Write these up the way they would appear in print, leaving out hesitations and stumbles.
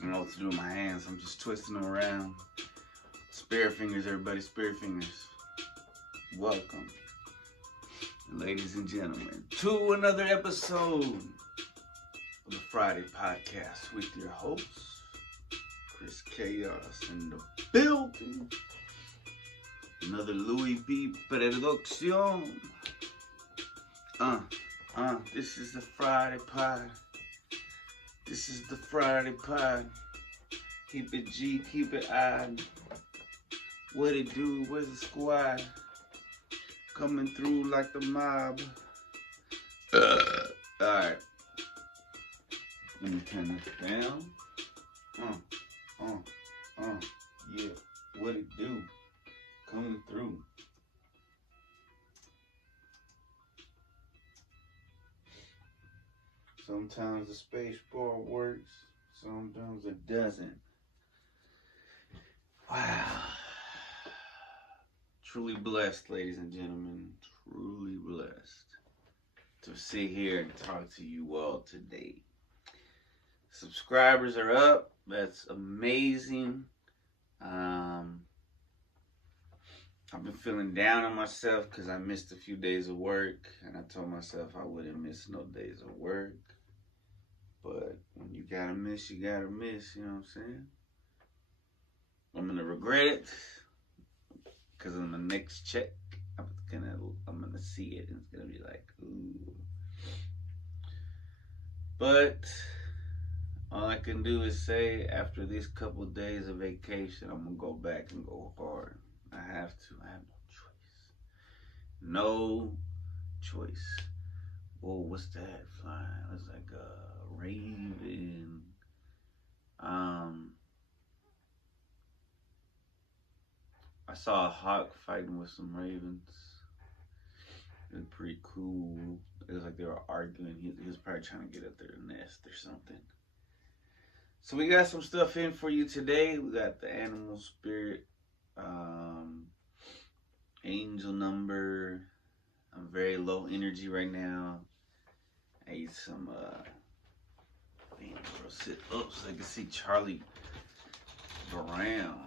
I don't know what to do with my hands. I'm just twisting them around. Spirit fingers, everybody. Spirit fingers. Welcome, ladies and gentlemen, to another episode of the Friday Podcast with your host, Chris Chaos in the building. Another Louis B. Production. This is the Friday Pod. This is the Friday Pod. Keep it G, keep it I. What it do? Where's the squad? Coming through like the mob. Alright. Let me turn this down. Yeah. What it do? Coming through. Sometimes the space bar works, sometimes it doesn't. Wow. Truly blessed, ladies and gentlemen. Truly blessed to sit here and talk to you all today. Subscribers are up. That's amazing. I've been feeling down on myself because I missed a few days of work, and I told myself I wouldn't miss no days of work. But when you gotta miss, you gotta miss, you know what I'm saying? I'm gonna regret it because on the next check, I'm gonna see it and it's gonna be like, ooh. But all I can do is say after these couple of days of vacation, I'm gonna go back and go hard. I have to. I have no choice. Whoa, what's that flying? It's like a raven. I saw a hawk fighting with some ravens. It was pretty cool. It was like they were arguing. He was probably trying to get at their nest or something. So we got some stuff in for you today. We got the animal spirit, angel number. I'm very low energy right now. I ate some sit up so I can see Charlie Brown.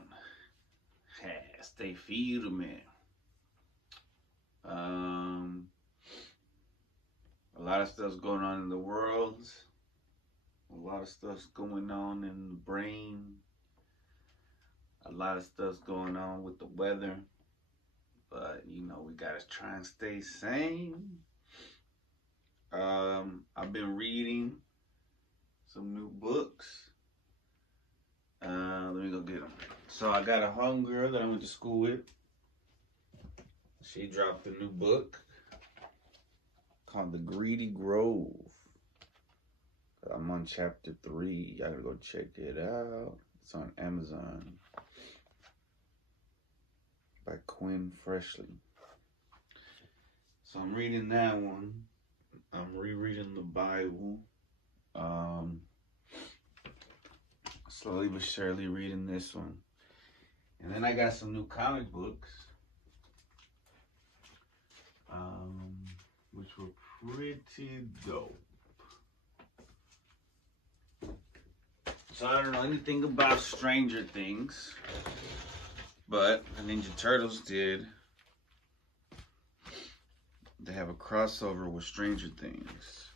Stay feed man. A lot of stuff's going on in the world. A lot of stuff's going on in the brain. A lot of stuff's going on with the weather. But, you know, we gotta try and stay sane. I've been reading some new books. Let me go get them. So I got a homegirl that I went to school with. She dropped a new book called The Greedy Grove. I'm on chapter 3. Y'all gotta go check it out. It's on Amazon by Quinn Freshly. So I'm reading that one. I'm rereading the Bible. Slowly but surely reading this one. And then I got some new comic books. Which were pretty dope. So I don't know anything about Stranger Things, but the Ninja Turtles did. They have a crossover with Stranger Things.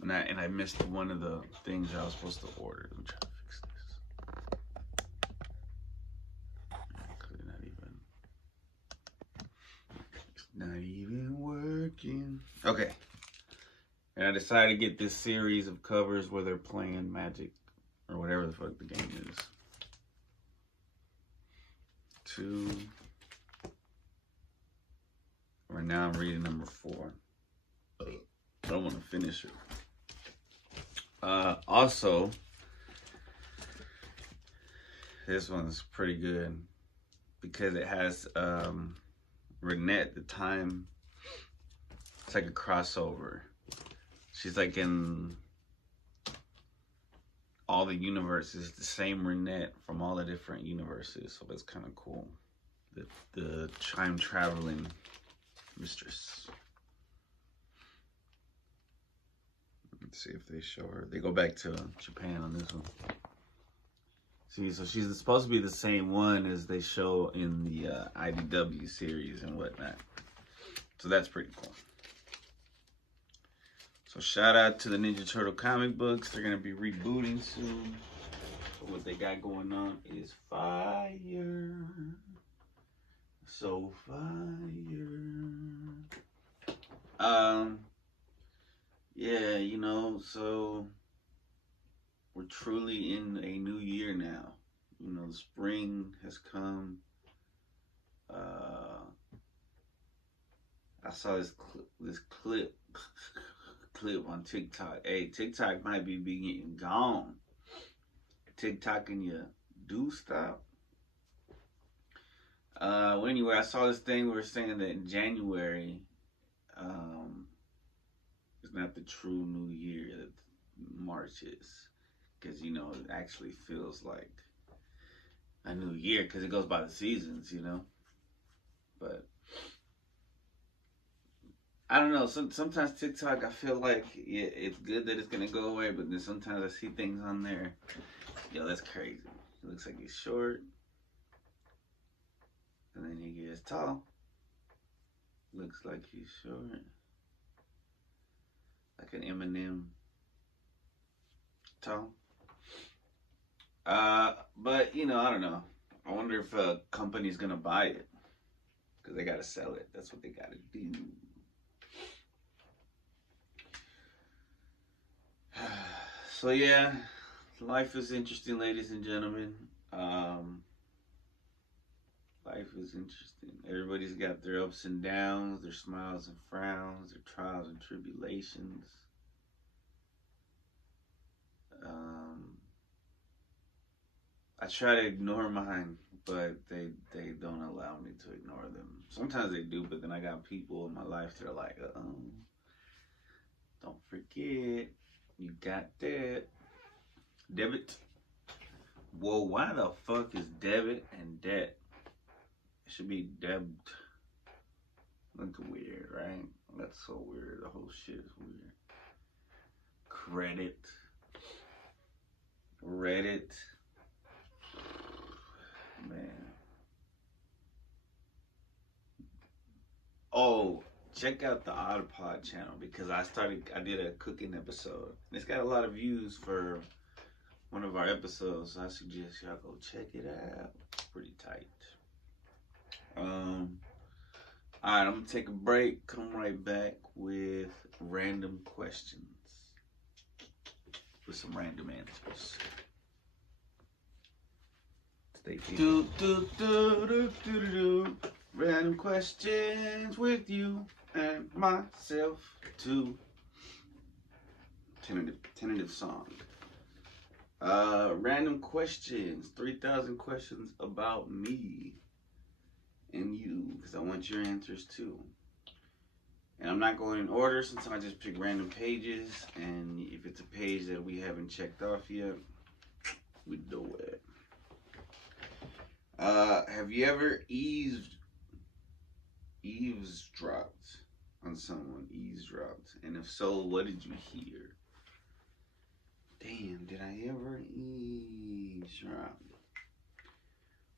And I missed one of the things I was supposed to order. Let me try to fix this. Clearly it's not even working. Okay. And I decided to get this series of covers where they're playing Magic or whatever the fuck the game is. 2. Right now I'm reading number 4. I don't want to finish it. Also, this one's pretty good because it has Renette, the time. It's like a crossover. She's like in all the universes, the same Renette from all the different universes. So that's kind of cool. The time traveling mistress. Let's see if they show her. They go back to Japan on this one. See, so she's supposed to be the same one as they show in the IDW series and whatnot. So that's pretty cool. So shout out to the Ninja Turtle comic books. They're going to be rebooting soon. So what they got going on is fire. So fire. Yeah, you know, so we're truly in a new year now. You know, the spring has come. I saw this clip on TikTok. Hey, TikTok might be getting gone. TikTok and you do stop. Well, anyway, I saw this thing where it's saying that in January, it's not the true new year that March is. Because, you know, it actually feels like a new year because it goes by the seasons, you know. But I don't know. Sometimes TikTok, I feel like it's good that it's going to go away. But then sometimes I see things on there. Yo, that's crazy. It looks like he's short. And then he gets tall. Looks like he's short. Like an Eminem. Tall. But, you know, I don't know. I wonder if a company's going to buy it. Because they got to sell it. That's what they got to do. So, yeah. Life is interesting, ladies and gentlemen. Life is interesting. Everybody's got their ups and downs, their smiles and frowns, their trials and tribulations. I try to ignore mine, but they don't allow me to ignore them. Sometimes they do, but then I got people in my life that are like, don't forget, you got that. Debit. Whoa, why the fuck is debit and debt? It should be debt. That's weird, right? That's so weird. The whole shit is weird. Credit. Reddit. Man. Oh, check out the Autopod channel because I did a cooking episode. It's got a lot of views for one of our episodes, so I suggest y'all go check it out. It's pretty tight. Alright, I'm gonna take a break, come right back with random questions. With some random answers. Stay tuned. Random questions with you and myself too. Tentative song. Random questions. 3,000 questions about me and you, because I want your answers too. And I'm not going in order since I just pick random pages, and if it's a page that we haven't checked off yet, we do it. Have you ever eavesdropped on someone? Eavesdropped? And if so, what did you hear? Damn, did I ever eavesdrop?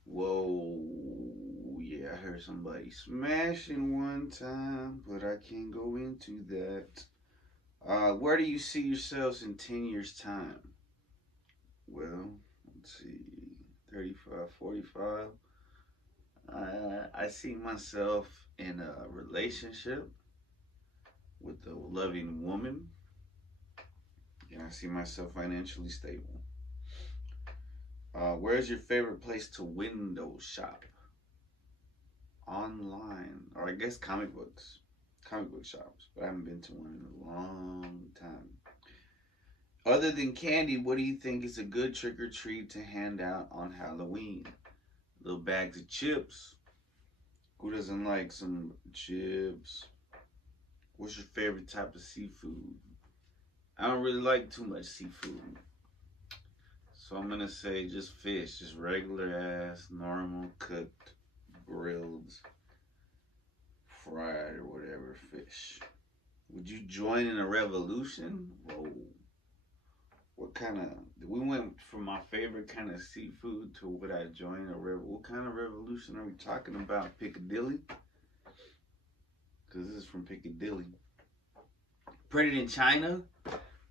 Whoa, yeah, I heard somebody smashing one time, but I can't go into that. Where do you see yourselves in 10 years' time? Well, let's see, 35, 45. I see myself in a relationship with a loving woman, and I see myself financially stable. Where's your favorite place to window shop? Online, or I guess comic book shops, but I haven't been to one in a long time. Other than candy, what do you think is a good trick or treat to hand out on Halloween? Little bags of chips. Who doesn't like some chips? What's your favorite type of seafood? I don't really like too much seafood. So I'm gonna say just fish, just regular ass, normal, cooked, grilled, fried, or whatever fish. Would you join in a revolution? Whoa. What kind of? We went from my favorite kind of seafood to would I join a what kind of revolution are we talking about? Piccadilly? Because this is from Piccadilly. Printed in China?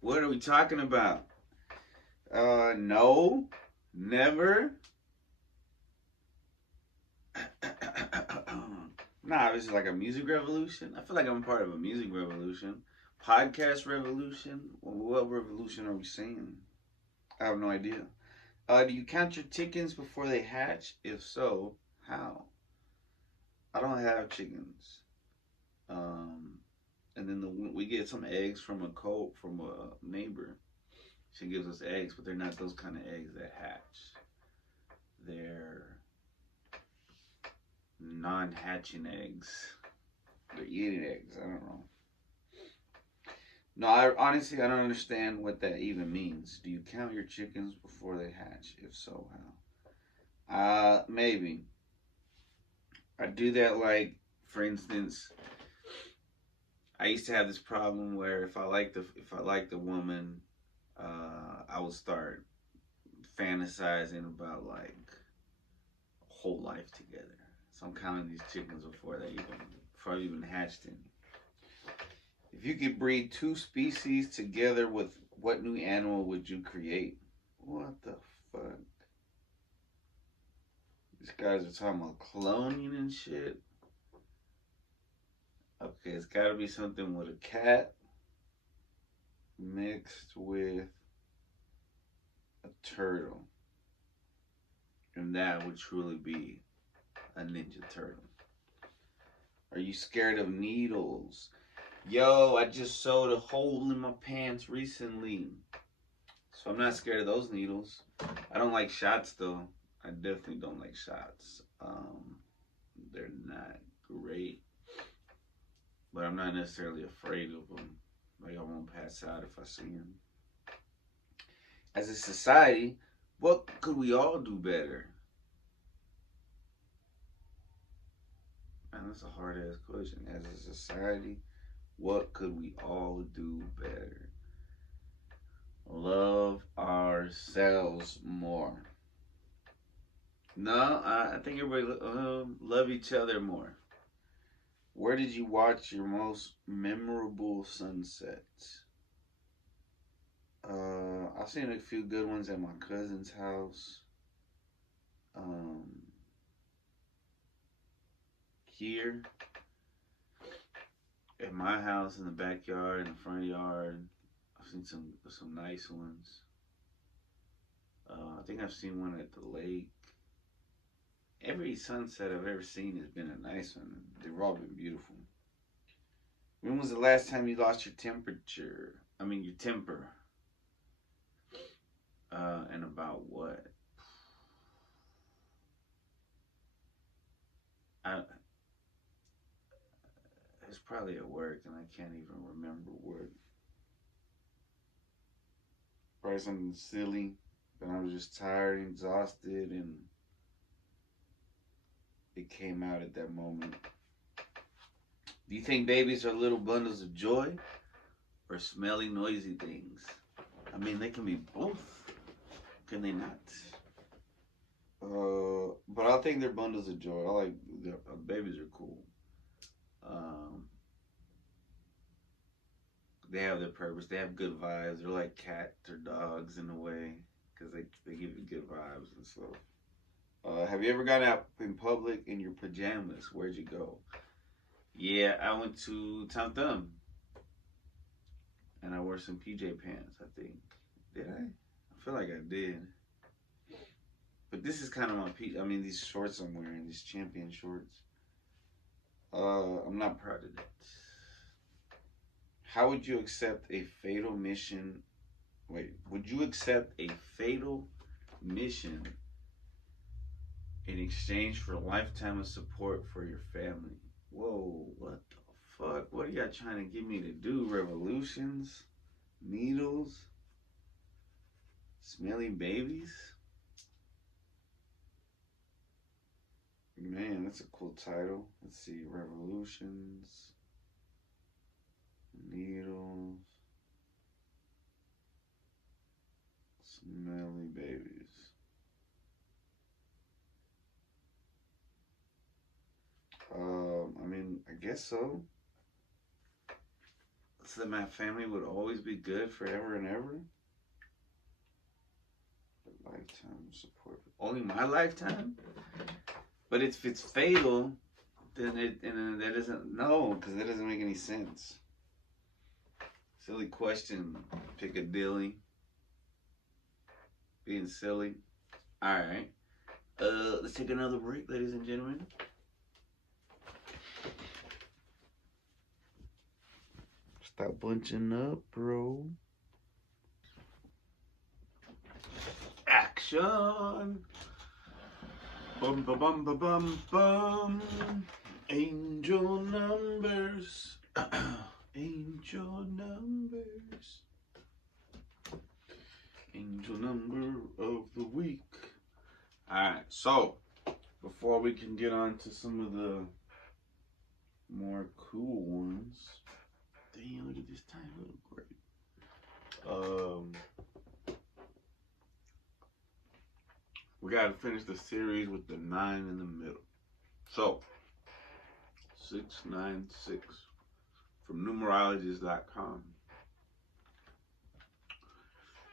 What are we talking about? No. Never. Nah, this is like a music revolution. I feel like I'm a part of a music revolution. Podcast revolution? What revolution are we seeing? I have no idea. Do you count your chickens before they hatch? If so, how? I don't have chickens. And then we get some eggs from a neighbor. She gives us eggs, but they're not those kind of eggs that hatch. They're non-hatching eggs. They're eating eggs. I don't know. No, honestly I don't understand what that even means. Do you count your chickens before they hatch? If so, how? Maybe. I do that like, for instance, I used to have this problem where if I like the woman, I would start fantasizing about like a whole life together. So I'm counting these chickens before I even hatched any. If you could breed two species together, with what new animal would you create? What the fuck? These guys are talking about cloning and shit. Okay, it's gotta be something with a cat mixed with a turtle. And that would truly be a Ninja Turtle. Are you scared of needles? Yo, I just sewed a hole in my pants recently. So I'm not scared of those needles. I don't like shots though. I definitely don't like shots. They're not great. But I'm not necessarily afraid of them. Like, I won't pass out if I see them. As a society, what could we all do better? Man, that's a hard ass question. As a society, what could we all do better? Love ourselves more. No, I think everybody love each other more. Where did you watch your most memorable sunsets? I've seen a few good ones at my cousin's house. Here at my house, in the backyard, in the front yard, I've seen some nice ones. I think I've seen one at the lake. Every sunset I've ever seen has been a nice one. They've all been beautiful. When was the last time you lost your temperature? I mean, your temper. And about what? It's probably at work, and I can't even remember what. Probably something silly, but I was just tired and exhausted, and it came out at that moment. Do you think babies are little bundles of joy or smelly, noisy things? I mean, they can be both. Can they not? But I think they're bundles of joy. I like babies are cool. They have their purpose. They have good vibes. They're like cats or dogs in a way, because they give you good vibes and stuff. Have you ever gone out in public in your pajamas? Where'd you go? Yeah, I went to Tom Thumb. And I wore some PJ pants, I think. Did I? I feel like I did. But this is kind of these shorts I'm wearing, these Champion shorts. I'm not proud of that. How would you accept a fatal mission? Would you accept a fatal mission in exchange for a lifetime of support for your family? Whoa, what the fuck? What are y'all trying to get me to do? Revolutions? Needles? Smelly babies? Man, that's a cool title. Let's see, Revolutions. Needles. Smelly babies. I guess so. So that my family would always be good forever and ever. Lifetime support. Only my lifetime? But if it's fatal, then that doesn't, no, because that doesn't make any sense. Silly question, Piccadilly. Being silly. Alright. Let's take another break, ladies and gentlemen. Stop bunching up, bro. Action! Bum ba bum ba bum bum. Angel numbers. Angel numbers. Angel number of the week. Alright, so before we can get on to some of the more cool ones. Damn, look at this tiny little grape. We gotta finish the series with the 9 in the middle. So 696 from numerologist.com.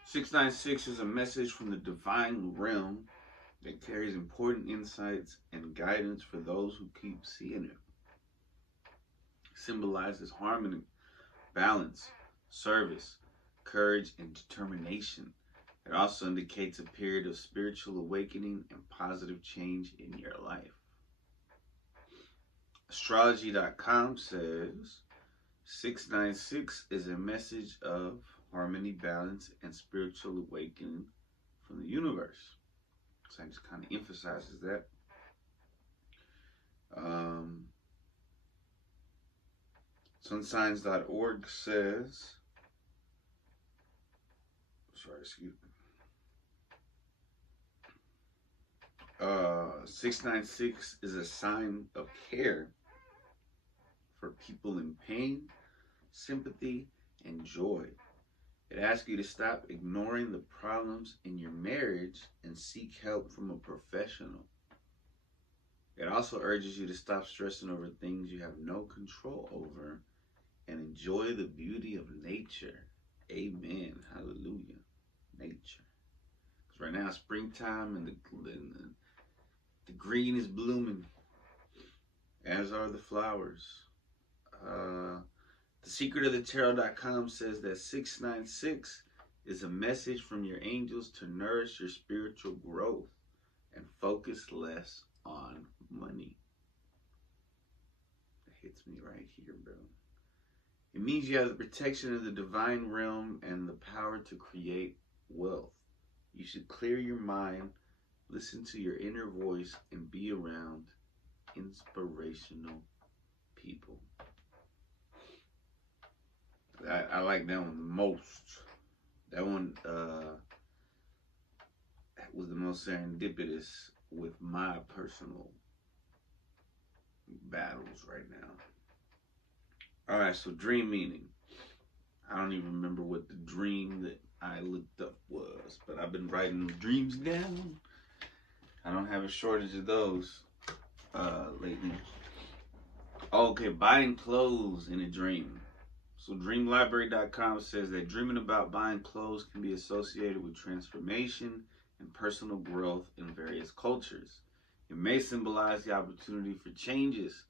696 is a message from the divine realm that carries important insights and guidance for those who keep seeing it. It symbolizes harmony, balance, service, courage, and determination. It also indicates a period of spiritual awakening and positive change in your life. Astrology.com says 696 is a message of harmony, balance, and spiritual awakening from the universe. So it just kind of emphasizes that. Sunsigns.org says, 696 is a sign of care for people in pain, sympathy, and joy. It asks you to stop ignoring the problems in your marriage and seek help from a professional. It also urges you to stop stressing over things you have no control over and enjoy the beauty of nature. Amen. Hallelujah. Nature. Because right now it's springtime and the green is blooming, as are the flowers. TheSecretOfTheTarot.com says that 696 is a message from your angels to nourish your spiritual growth and focus less on money. That hits me right here, bro. It means you have the protection of the divine realm and the power to create wealth. You should clear your mind, listen to your inner voice, and be around inspirational people. I like that one the most. That one was the most serendipitous with my personal battles right now. Alright, so dream meaning. I don't even remember what the dream that I looked up was, but I've been writing dreams down. I don't have a shortage of those lately. Okay, buying clothes in a dream. So dreamlibrary.com says that dreaming about buying clothes can be associated with transformation and personal growth in various cultures. It may symbolize the opportunity for changes,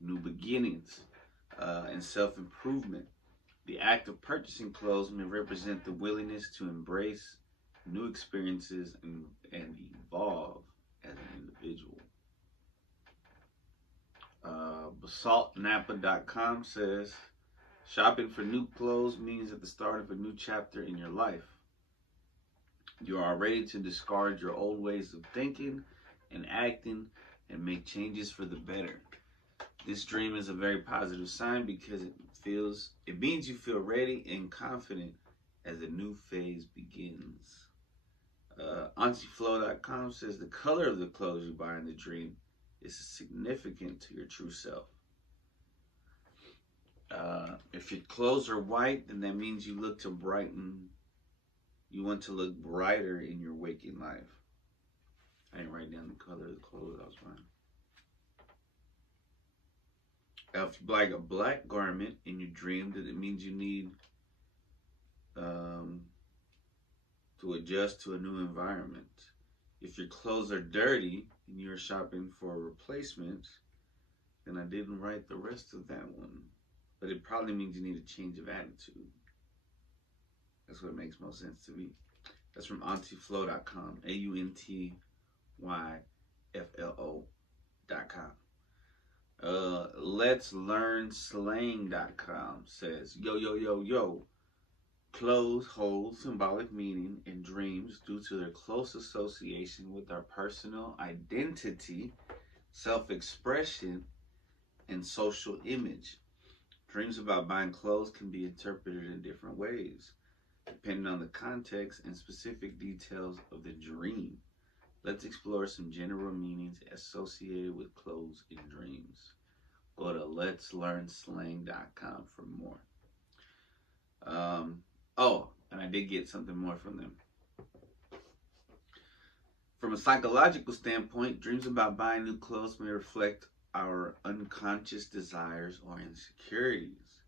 new beginnings, and self-improvement. The act of purchasing clothes may represent the willingness to embrace new experiences and evolve as an individual. BasaltNapa.com says, shopping for new clothes means at the start of a new chapter in your life. You are ready to discard your old ways of thinking and acting and make changes for the better. This dream is a very positive sign because it means you feel ready and confident as a new phase begins. AuntieFlow.com says the color of the clothes you buy in the dream is significant to your true self. If your clothes are white, then that means you look to brighten. You want to look brighter in your waking life. I didn't write down the color of the clothes I was wearing. If you like a black garment in your dream, then it means you need to adjust to a new environment. If your clothes are dirty and you're shopping for a replacement, then I didn't write the rest of that one. But it probably means you need a change of attitude. That's what makes most sense to me. That's from auntyflow.com. AUNTYFLO.com. Let's learn slang.com says, yo, yo, yo, yo. Clothes hold symbolic meaning in dreams due to their close association with our personal identity, self-expression, and social image. Dreams about buying clothes can be interpreted in different ways, depending on the context and specific details of the dream. Let's explore some general meanings associated with clothes in dreams. Go to letslearnslang.com for more. And I did get something more from them. From a psychological standpoint, dreams about buying new clothes may reflect our unconscious desires or insecurities.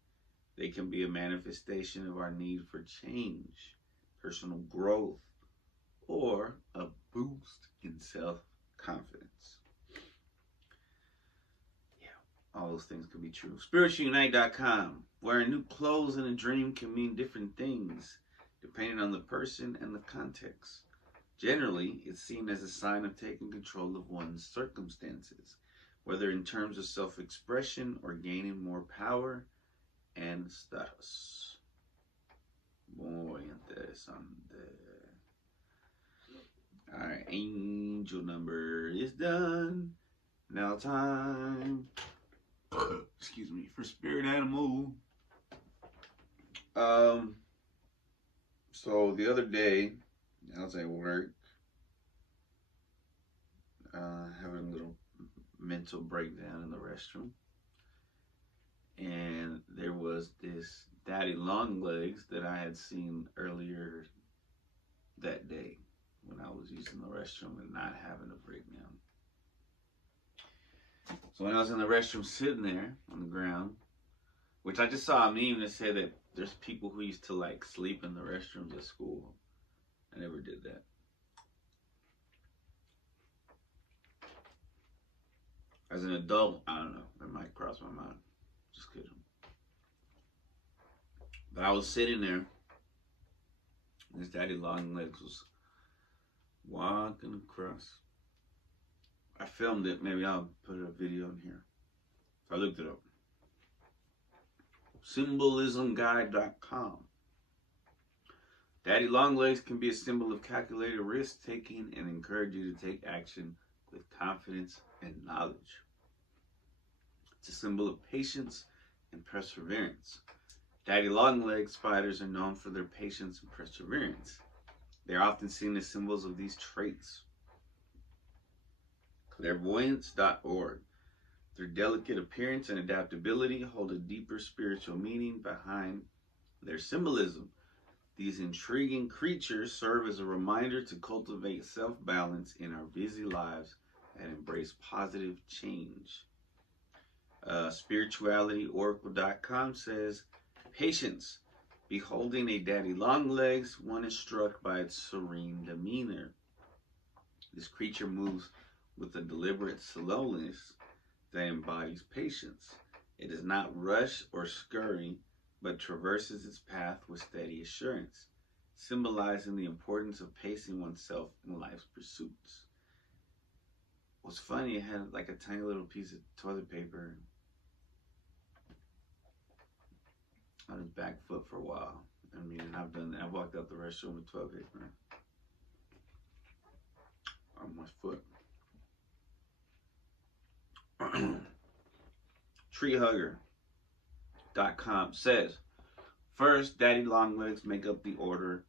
They can be a manifestation of our need for change, personal growth, or a boost in self-confidence. Yeah, all those things can be true. SpiritualUnite.com. Wearing new clothes in a dream can mean different things, depending on the person and the context. Generally, it's seen as a sign of taking control of one's circumstances, whether in terms of self-expression or gaining more power and status. Muy interesante. Alright, angel number is done. Now time, excuse me, for spirit animal. So the other day, I was at work, having a little mental breakdown in the restroom, and there was this daddy long legs that I had seen earlier that day when I was using the restroom and not having a breakdown. So when I was in the restroom sitting there on the ground, which I just saw a meme that said that there's people who used to like sleep in the restrooms at school. I never did that. As an adult, I don't know, that might cross my mind. Just kidding. But I was sitting there, and this daddy long legs was walking across. I filmed it, maybe I'll put a video in here. So I looked it up. Symbolismguide.com. Daddy long legs can be a symbol of calculated risk taking and encourage you to take action with confidence and knowledge. It's a symbol of patience and perseverance. Daddy long legs spiders are known for their patience and perseverance. They are often seen as symbols of these traits. Clairvoyance.org. Their delicate appearance and adaptability hold a deeper spiritual meaning behind their symbolism. These intriguing creatures serve as a reminder to cultivate self-balance in our busy lives and embrace positive change. Spiritualityoracle.com says, patience. Beholding a daddy long legs, one is struck by its serene demeanor. This creature moves with a deliberate slowness that embodies patience. It does not rush or scurry, but traverses its path with steady assurance, symbolizing the importance of pacing oneself in life's pursuits. What's funny, it had like a tiny little piece of toilet paper on his back foot for a while. I mean, I've done that. I walked out the restroom with toilet paper on my foot. Treehugger.com says, first, daddy long legs make up the order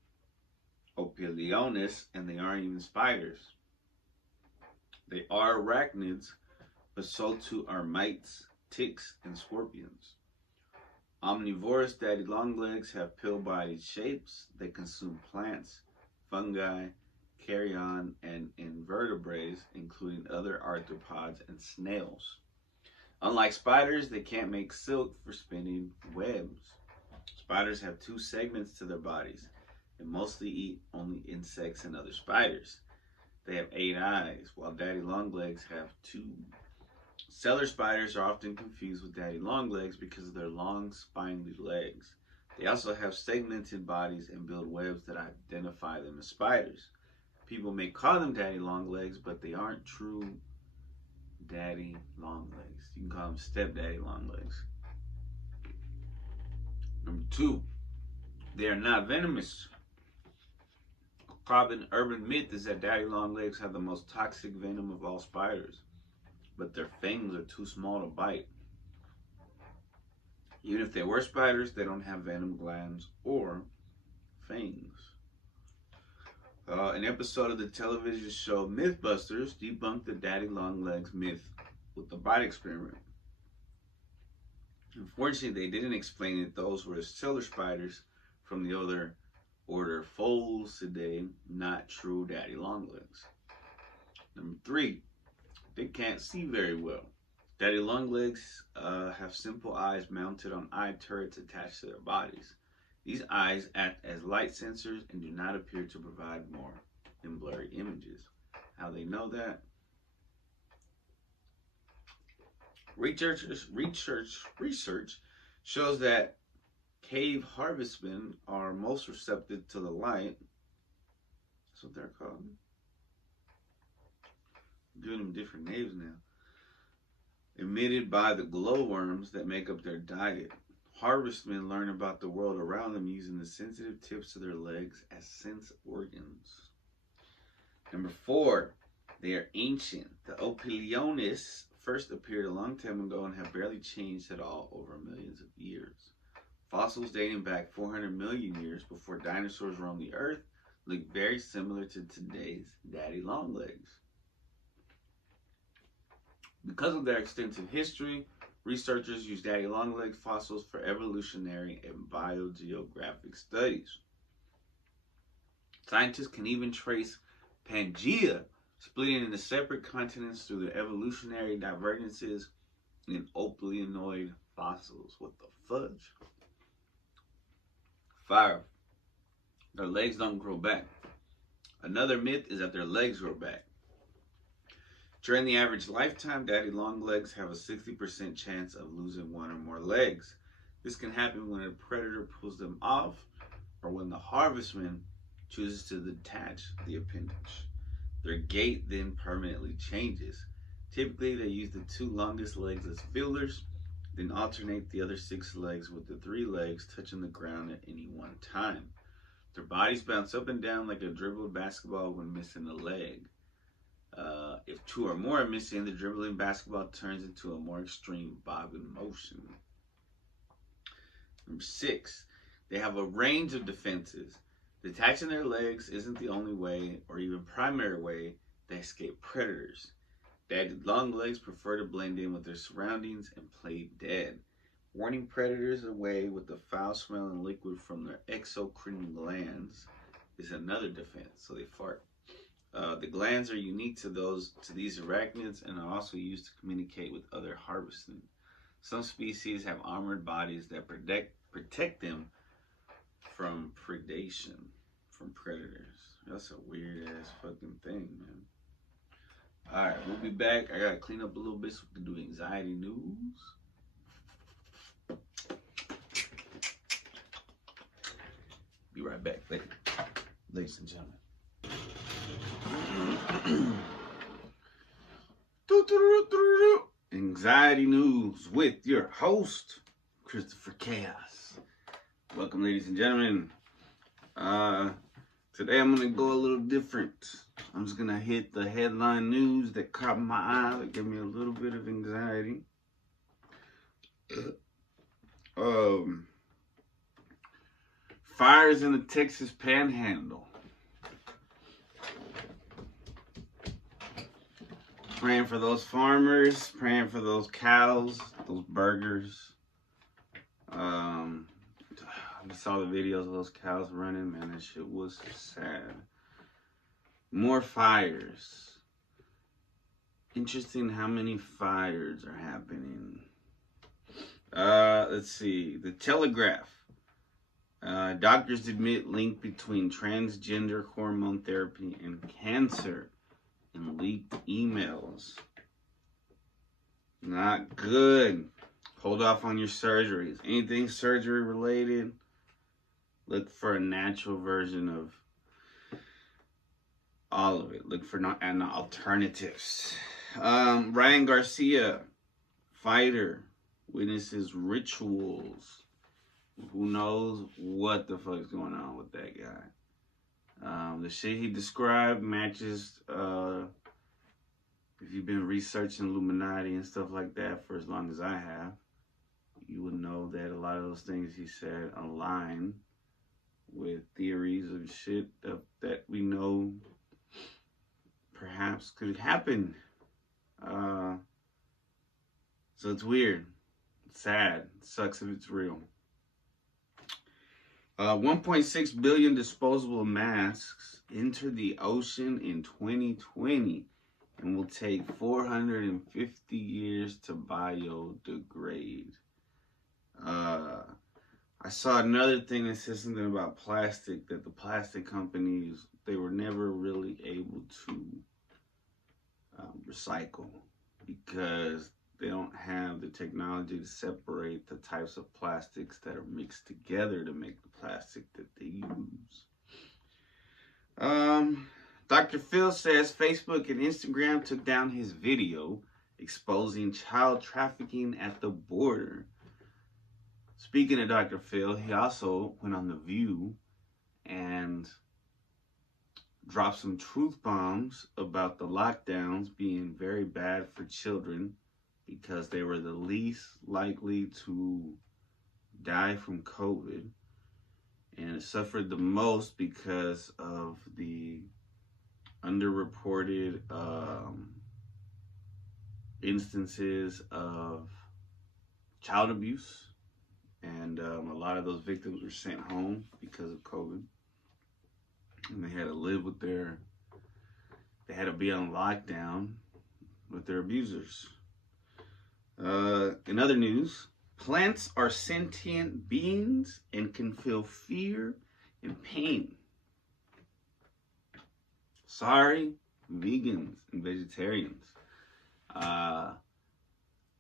Opilionis, and they aren't even spiders. They are arachnids, but so too are mites, ticks, and scorpions. Omnivorous daddy longlegs have pill-bodied shapes. They consume plants, fungi, carrion, and invertebrates, including other arthropods and snails. Unlike spiders, they can't make silk for spinning webs. Spiders have 2 segments to their bodies and mostly eat only insects and other spiders. They have 8 eyes, while daddy longlegs have 2. Cellar spiders are often confused with daddy longlegs because of their long, spiny legs. They also have segmented bodies and build webs that identify them as spiders. People may call them daddy longlegs, but they aren't true daddy longlegs. You can call them stepdaddy longlegs. Number 2, they are not venomous. A common urban myth is that daddy longlegs have the most toxic venom of all spiders, but their fangs are too small to bite. Even if they were spiders, they don't have venom glands or fangs. An episode of the television show Mythbusters debunked the daddy longlegs myth with the bite experiment. Unfortunately, they didn't explain that those were cellar spiders from the other order Pholcidae, not true daddy longlegs. Number 3, they can't see very well. Daddy longlegs have simple eyes mounted on eye turrets attached to their bodies. These eyes act as light sensors and do not appear to provide more than blurry images. How they know that? Research shows that cave harvestmen are most receptive to the light. That's what they're called. I'm giving them different names now. Emitted by the glowworms that make up their diet. Harvestmen learn about the world around them using the sensitive tips of their legs as sense organs. Number 4, they are ancient. The Opiliones first appeared a long time ago and have barely changed at all over millions of years. Fossils dating back 400 million years before dinosaurs roamed the earth look very similar to today's daddy longlegs. Because of their extensive history, researchers use daddy longlegs fossils for evolutionary and biogeographic studies. Scientists can even trace Pangea splitting into separate continents through the evolutionary divergences in opilionoid fossils. What the fudge? 5, their legs don't grow back. Another myth is that their legs grow back. During the average lifetime, daddy longlegs have a 60% chance of losing 1 or more legs. This can happen when a predator pulls them off or when the harvestman chooses to detach the appendage. Their gait then permanently changes. Typically, they use the 2 longest legs as fielders, then alternate the other 6 legs with the 3 legs touching the ground at any one time. Their bodies bounce up and down like a dribbled basketball when missing a leg. If 2 or more are missing, the dribbling basketball turns into a more extreme bobbing motion. Number 6, they have a range of defenses. Detaching their legs isn't the only way, or even primary way, they escape predators. Daddy longlegs prefer to blend in with their surroundings and play dead. Warning predators away with the foul-smelling liquid from their exocrine glands is another defense, so they fart. The glands are unique to these arachnids and are also used to communicate with other harvestmen. Some species have armored bodies that protect them from predation from predators. That's a weird ass fucking thing, man. Alright, we'll be back. I gotta clean up a little bit so we can do anxiety news. Be right back, ladies and gentlemen. Anxiety news with your host, Christopher Chaos. Welcome, ladies and gentlemen. Today I'm gonna go a little different. I'm just gonna hit the headline news that caught my eye, that gave me a little bit of anxiety. Fires in the Texas Panhandle. Praying for those farmers, praying for those cows, those burgers. I saw the videos of those cows running, man. That shit was sad. More fires. Interesting how many fires are happening. Let's see. The Telegraph. Doctors admit link between transgender hormone therapy and cancer in leaked emails. Not good. Hold off on your surgeries. Anything surgery related, look for a natural version of all of it. Look for alternatives. Ryan Garcia, fighter, witnesses rituals. Who knows what the fuck's going on with that guy? The shit he described matches, if you've been researching Illuminati and stuff like that for as long as I have, you would know that a lot of those things he said align with theories of shit that we know perhaps could happen. So it's weird. It's sad. It sucks if it's real. 1.6 billion disposable masks enter the ocean in 2020 and will take 450 years to biodegrade. I saw another thing that said something about plastic, that the plastic companies, they were never really able to recycle because they don't have the technology to separate the types of plastics that are mixed together to make the plastic that they use. Dr. Phil says Facebook and Instagram took down his video exposing child trafficking at the border. Speaking of Dr. Phil, he also went on The View and dropped some truth bombs about the lockdowns being very bad for children because they were the least likely to die from COVID and suffered the most because of the underreported instances of child abuse. And a lot of those victims were sent home because of COVID. And they had to live with they had to be on lockdown with their abusers. In other news, plants are sentient beings and can feel fear and pain. Sorry, vegans and vegetarians.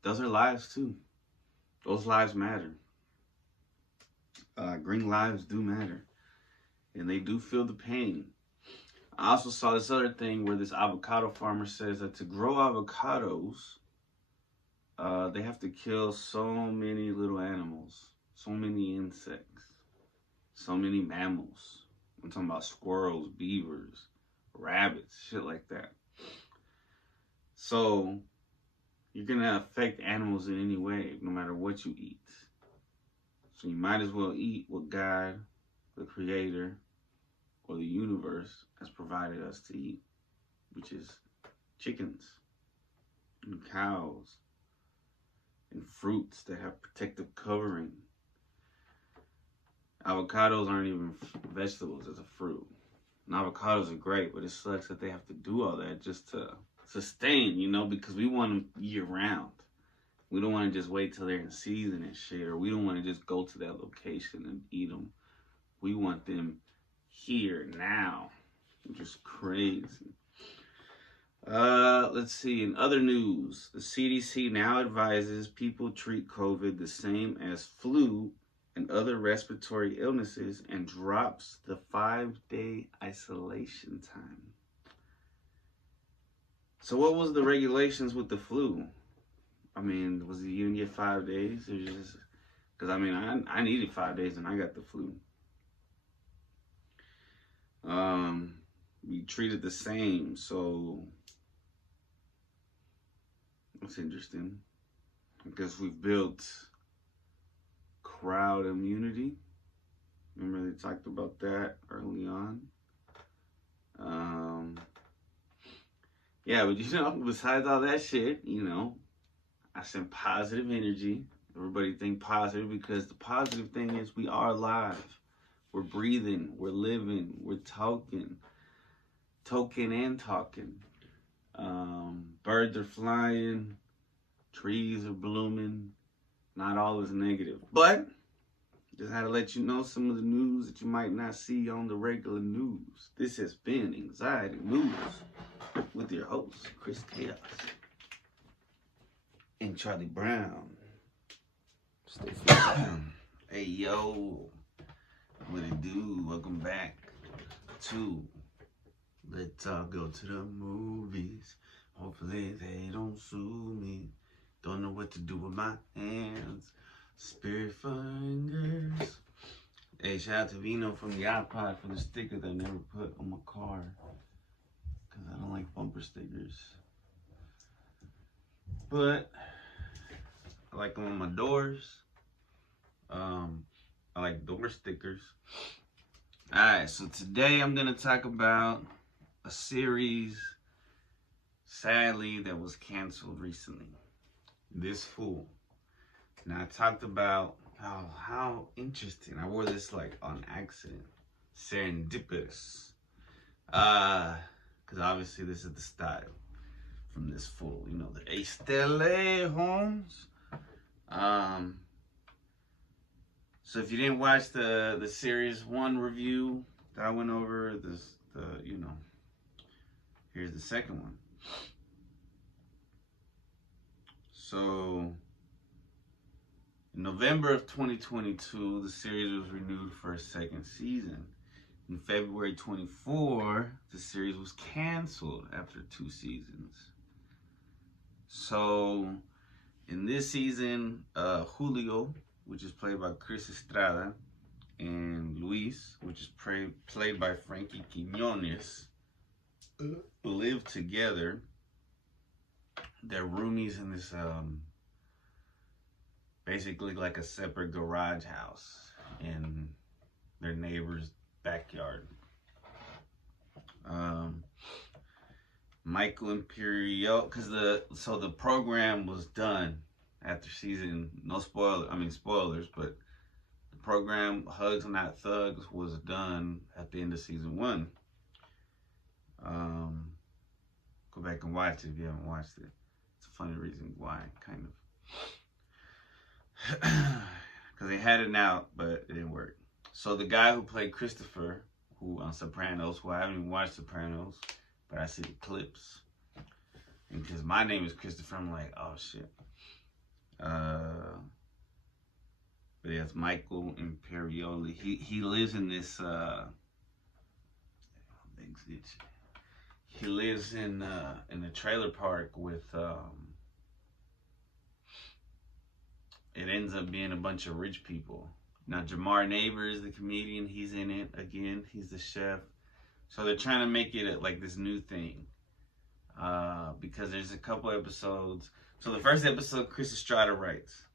Those are lives too. Those lives matter. Green lives do matter. And they do feel the pain. I also saw this other thing where this avocado farmer says that to grow avocados, they have to kill so many little animals, so many insects, so many mammals. I'm talking about squirrels, beavers, rabbits, shit like that. So you're going to affect animals in any way, no matter what you eat. So you might as well eat what God, the Creator, or the universe has provided us to eat, which is chickens and cows and fruits that have protective covering. Avocados aren't even vegetables, it's a fruit. And avocados are great, but it sucks that they have to do all that just to sustain, because we want them year round. We don't want to just wait till they're in season and shit, or we don't want to just go to that location and eat them. We want them here now, which is crazy. Let's see. In other news, the CDC now advises people treat COVID the same as flu and other respiratory illnesses and drops the 5-day isolation time. So what was the regulations with the flu? I mean, was it you didn't get 5 days? It was just, because I needed 5 days and I got the flu. We treated the same, so that's interesting. I guess we've built crowd immunity. Remember they talked about that early on. Yeah, but besides all that shit, I send positive energy Everybody think positive, because the positive thing is we are alive. We're breathing. We're living. We're talking and talking. Birds are flying. Trees are blooming. Not all is negative. But just had to let you know some of the news that you might not see on the regular news. This has been Anxiety News with your host, Chris Chaos and Charlie Brown. Stay down. Hey, yo. What it do? Welcome back to Let's All Go to the Movies. Hopefully they don't sue me. Don't know what to do with my hands. Spirit fingers. Hey, shout out to Vino from the iPod for the sticker that I never put on my car, because I don't like bumper stickers. But I like them on my doors. I like door stickers. Alright, so today I'm going to talk about a series, sadly, that was canceled recently. This Fool. And I talked about how interesting. I wore this like on accident. Serendipitous. Because obviously this is the style from This Fool. You know, the Estelle Holmes. So if you didn't watch the series 1 review that I went over, here's the second one. So in November of 2022, the series was renewed for a second season. In February 24, the series was canceled after 2 seasons. So in this season, Julio, which is played by Chris Estrada, and Luis, which is played by Frankie Quinones, live together. They're roomies in this, basically like a separate garage house in their neighbor's backyard. Michael Imperial, because the program was done after season, spoilers, but the program Hugs Not Thugs was done at the end of season 1. Go back and watch it if you haven't watched it. It's a funny reason why, kind of. Because they had it out, but it didn't work. So the guy who played Christopher, who on Sopranos, who I haven't even watched Sopranos, but I see the clips. And because my name is Christopher, I'm like, oh shit. But yeah, it's Michael Imperioli. He lives in this he lives in the trailer park with it ends up being a bunch of rich people. Now Jamar Neighbors, the comedian, he's in it again. He's the chef. So they're trying to make it like this new thing. Because there's a couple episodes. So the first episode, Chris Estrada writes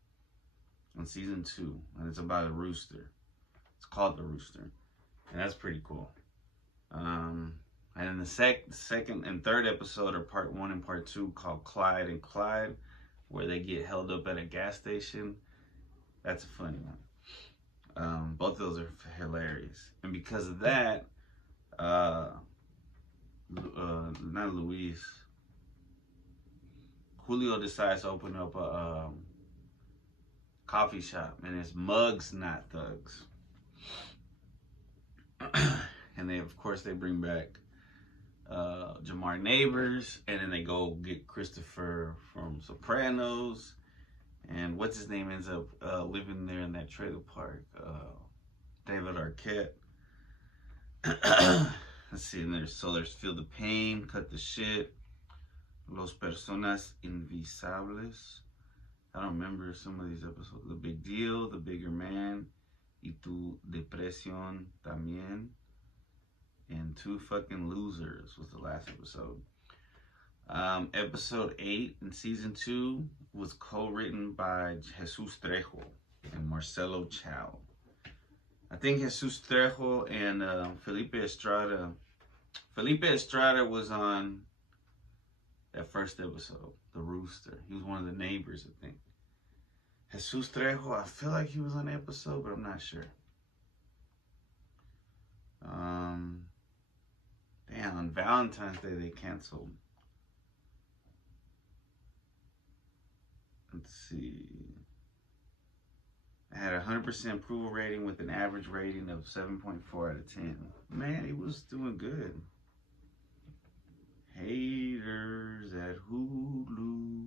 on season 2, and it's about a rooster. It's called The Rooster, and that's pretty cool. And then the second and third episode are part 1 and part 2, called Clyde and Clyde, where they get held up at a gas station. That's a funny one. Both of those are hilarious, and because of that, not Luis, Julio decides to open up a coffee shop, and it's Mugs Not Thugs. And they, of course, they bring back Jamar Neighbors, and then they go get Christopher from Sopranos, and what's his name ends up living there in that trailer park, David Arquette. Let's see, and there's Feel the Pain, Cut the Shit, Los Personas Invisibles. I don't remember some of these episodes. The Big Deal, The Bigger Man, Y Tu Depresión También, and Two Fucking Losers was the last episode. Episode 8 in season 2 was co-written by Jesus Trejo and Marcelo Chow. I think Jesus Trejo and Felipe Estrada. Felipe Estrada was on that first episode, The Rooster. He was one of the neighbors, I think. Jesus Trejo, I feel like he was on the episode, but I'm not sure. Damn, on Valentine's Day they canceled. Let's see. I had a 100% approval rating with an average rating of 7.4 out of 10. Man, he was doing good. Haters at Hulu.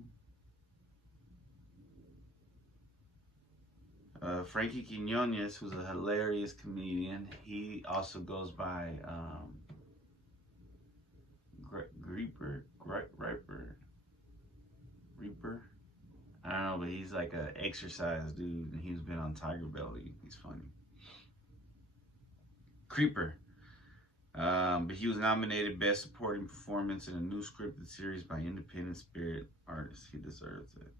Frankie Quinones, who's a hilarious comedian, he also goes by Reaper. I don't know, but he's like an exercise dude, and he's been on Tiger Belly. He's funny. Creeper. But he was nominated Best Supporting Performance in a new scripted series by Independent Spirit Artists. He deserves it.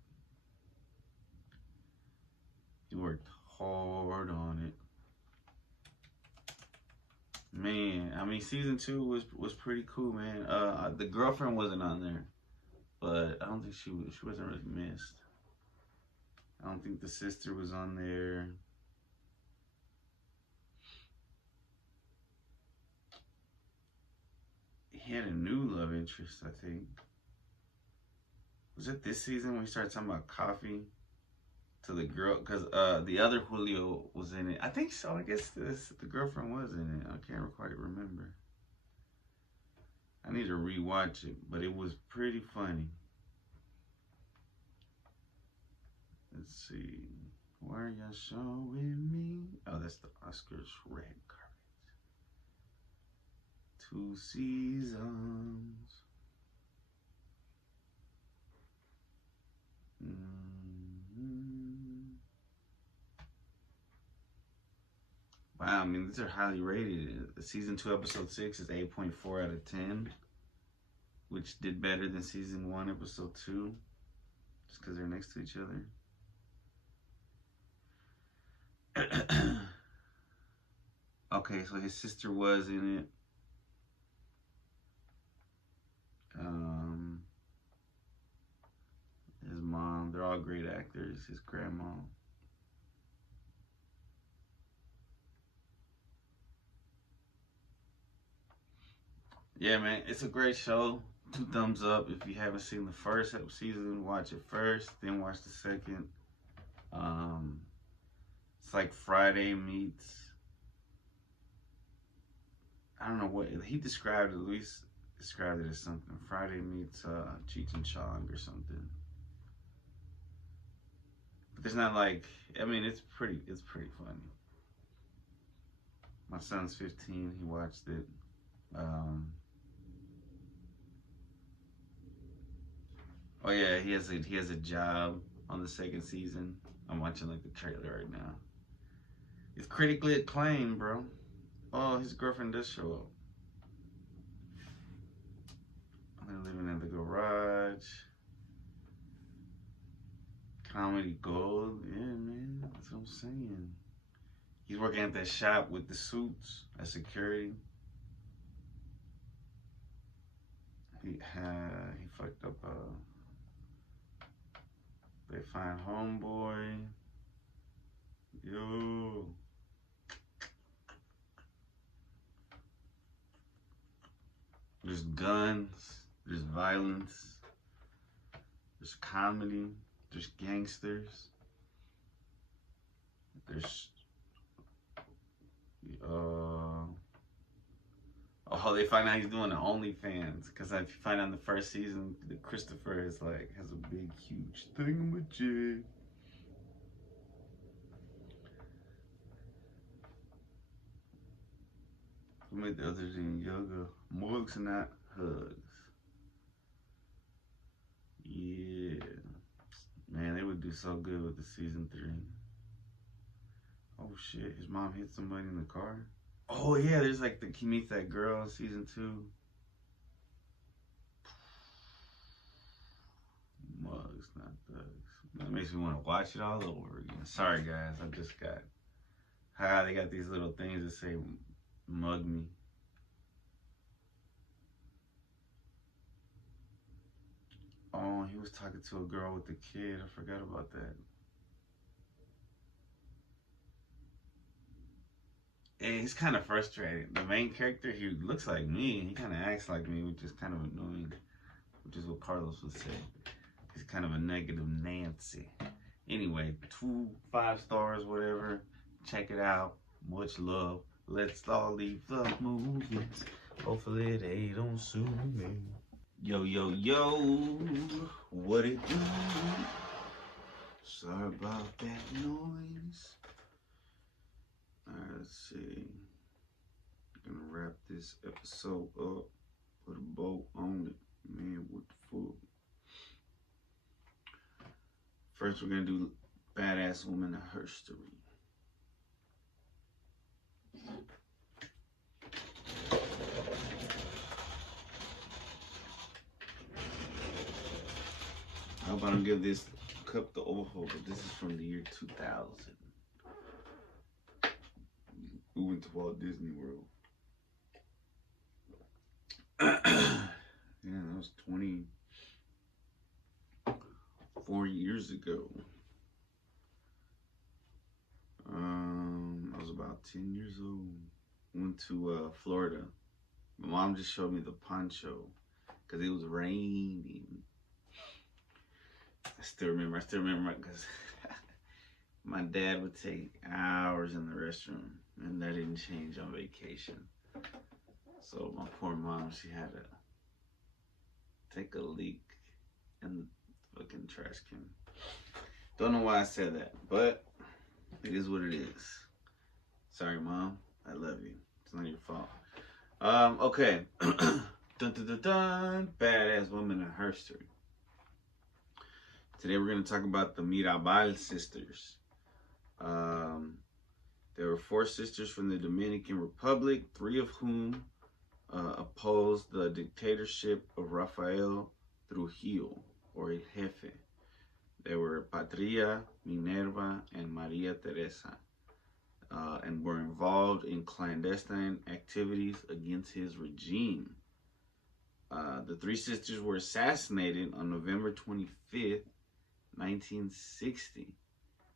He worked hard on it. Man, I mean, season 2 was pretty cool, man. The girlfriend wasn't on there, but I don't think she wasn't really missed. I don't think the sister was on there. He had a new love interest, I think. Was it this season when we started talking about coffee to the girl? Because the other Julio was in it. I think so. I guess the girlfriend was in it. I can't quite remember. I need to rewatch it, but it was pretty funny. Let's see. Why are y'all showing me? Oh, that's the Oscars red carpet. 2 seasons. Wow, I mean, these are highly rated. Season 2, episode 6 is 8.4 out of 10, which did better than season 1, episode 2, just because they're next to each other. Okay, so his sister was in it. His mom, they're all great actors. His grandma. Yeah, man, it's a great show. 2 thumbs up. If you haven't seen the first season, watch it first, then watch the second. It's like Friday meets, I don't know what he described it. Luis described it as something. Friday meets Cheech and Chong or something. But there's not like, I mean, it's pretty funny. My son's 15. He watched it. Oh yeah, he has a job on the second season. I'm watching like the trailer right now. It's critically acclaimed, bro. Oh, his girlfriend does show up. They're living in the garage. Comedy gold. Yeah, man. That's what I'm saying. He's working at that shop with the suits as security. He fucked up. They find homeboy. Yo. There's guns. There's violence. There's comedy. There's gangsters. There's oh, they find out he's doing the OnlyFans, because if you find out in the first season that Christopher is like has a big huge thingamajig. Who made the others in yoga? Mugs, not hugs. Yeah. Man, they would do so good with the season 3. Oh shit, his mom hit somebody in the car. Oh yeah, there's like he meets that girl in season 2. Mugs, not thugs. That makes me want to watch it all over again. Sorry guys, I just got they got these little things that say mug me. Oh, he was talking to a girl with a kid. I forgot about that. And he's kind of frustrated. The main character, he looks like me. He kind of acts like me, which is kind of annoying. Which is what Carlos would say. He's kind of a negative Nancy. Anyway, 2 5 stars, whatever. Check it out. Much love. Let's all leave the movies. Hopefully they don't sue me. Yo, yo, yo. What it do? Sorry about that noise. Alright, let's see. I'm gonna wrap this episode up. Put a bow on it. Man, what the fuck? First, we're gonna do Badass Woman of History. I hope I don't give this cup the overhaul, but this is from the year 2000. We went to Walt Disney World. Yeah, that was 24 years ago. I was about 10 years old. Went to Florida. My mom just showed me the poncho because it was raining. I still remember because my dad would take hours in the restroom, and that didn't change on vacation. So my poor mom, she had to take a leak in the fucking trash can. Don't know why I said that, but it is what it is. Sorry, Mom. I love you. It's not your fault. Okay. Dun, dun, dun, dun. Badass Woman in History. Today we're going to talk about the Mirabal sisters. There were 4 sisters from the Dominican Republic, 3 of whom opposed the dictatorship of Rafael Trujillo, or El Jefe. They were Patria, Minerva, and Maria Teresa, and were involved in clandestine activities against his regime. The 3 sisters were assassinated on November 25th, 1960.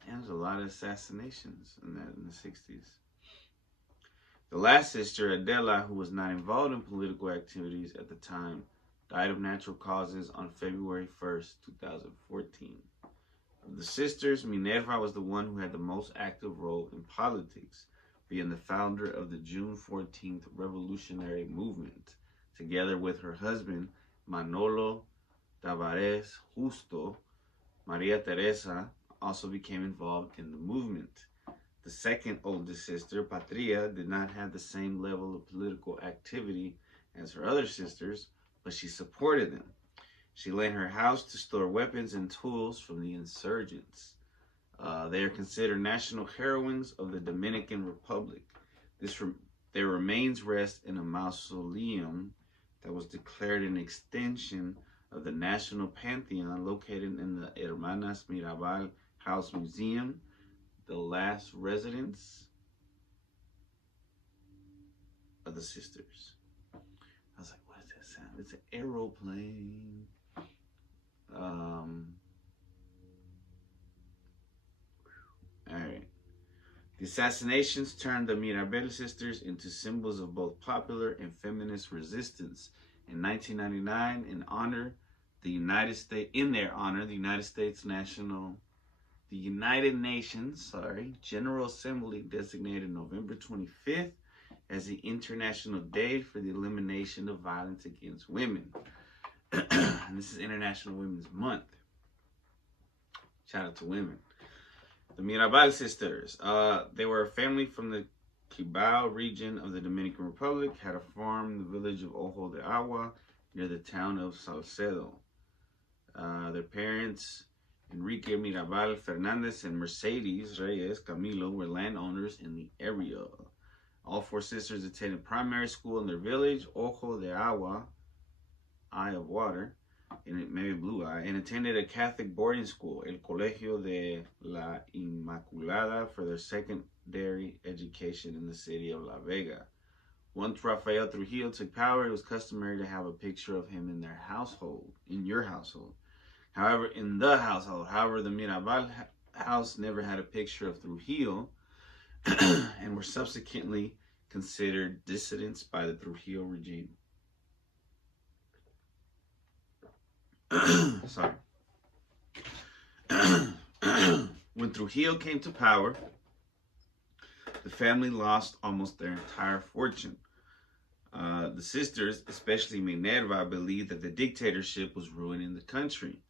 And there's a lot of assassinations in the 60s. The last sister, Adela, who was not involved in political activities at the time, died of natural causes on February 1st, 2014. Of the sisters, Minerva was the one who had the most active role in politics, being the founder of the June 14th Revolutionary Movement. Together with her husband, Manolo Tavares Justo, Maria Teresa also became involved in the movement. The second oldest sister, Patria, did not have the same level of political activity as her other sisters, but she supported them. She lent her house to store weapons and tools from the insurgents. They are considered national heroines of the Dominican Republic. Their remains rest in a mausoleum that was declared an extension of the National Pantheon located in the Hermanas Mirabal House Museum, the last residence of the sisters. I was like, what is that sound? It's an aeroplane. Alright. The assassinations turned the Mirabal sisters into symbols of both popular and feminist resistance. In 1999, in their honor, the United Nations General Assembly designated November 25th as the International Day for the Elimination of Violence Against Women. And this is International Women's Month. Shout out to women. The Mirabal sisters, they were a family from the Cibao region of the Dominican Republic, had a farm in the village of Ojo de Agua near the town of Salcedo. Their parents, Enrique Mirabal Fernandez and Mercedes Reyes Camilo, were landowners in the area. All 4 sisters attended primary school in their village, Ojo de Agua, Eye of Water, and maybe Blue Eye, and attended a Catholic boarding school, El Colegio de la Inmaculada, for their secondary education in the city of La Vega. Once Rafael Trujillo took power, it was customary to have a picture of him in their household, in your household. However, the Mirabal house never had a picture of Trujillo, and were subsequently considered dissidents by the Trujillo regime. Sorry. When Trujillo came to power, the family lost almost their entire fortune. The sisters, especially Minerva, believed that the dictatorship was ruining the country.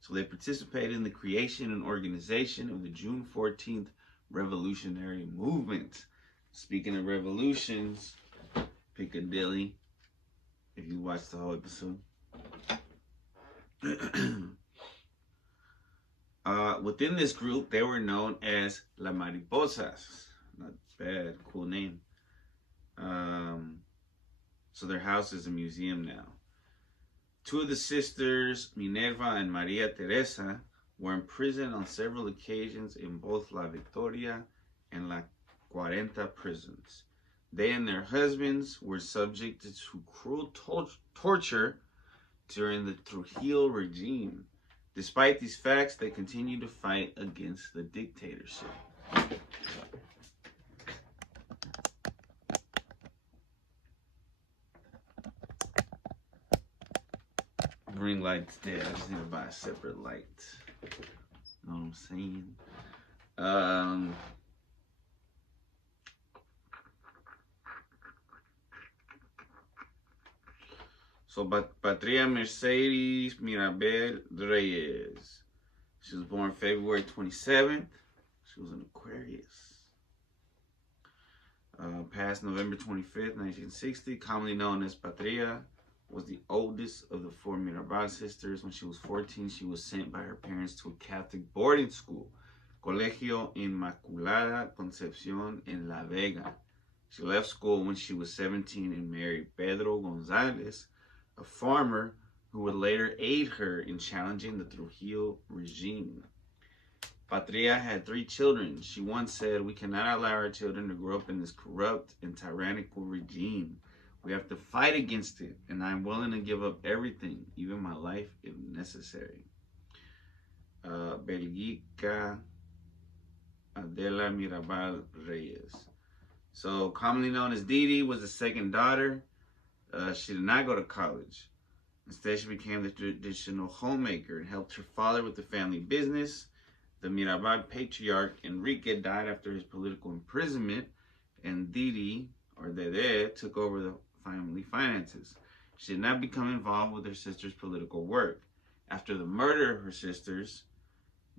So they participated in the creation and organization of the June 14th Revolutionary Movement. Speaking of revolutions, Piccadilly, if you watched the whole episode. Within this group, they were known as La Mariposas. Not bad, cool name. So their house is a museum now. Two of the sisters, Minerva and Maria Teresa, were imprisoned on several occasions in both La Victoria and La Cuarenta prisons. They and their husbands were subjected to cruel torture during the Trujillo regime. Despite these facts, they continued to fight against the dictatorship. Ring light's dead. I just need to buy a separate light. Know what I'm saying? So Patria Mercedes Mirabel Reyes. She was born February 27th. She was an Aquarius. Passed November 25th, 1960. Commonly known as Patria, was the oldest of the four Mirabal sisters. When she was 14, she was sent by her parents to a Catholic boarding school, Colegio Inmaculada Concepción in La Vega. She left school when she was 17 and married Pedro Gonzalez, a farmer who would later aid her in challenging the Trujillo regime. Patria had 3 children. She once said, "We cannot allow our children to grow up in this corrupt and tyrannical regime. We have to fight against it, and I'm willing to give up everything, even my life if necessary." Belgica Adela Mirabal Reyes. So, commonly known as Didi, was the second daughter. She did not go to college. Instead, she became the traditional homemaker and helped her father with the family business. The Mirabal patriarch Enrique died after his political imprisonment, and Didi, or Dede, took over the family finances. She did not become involved with her sister's political work. After the murder of her sisters,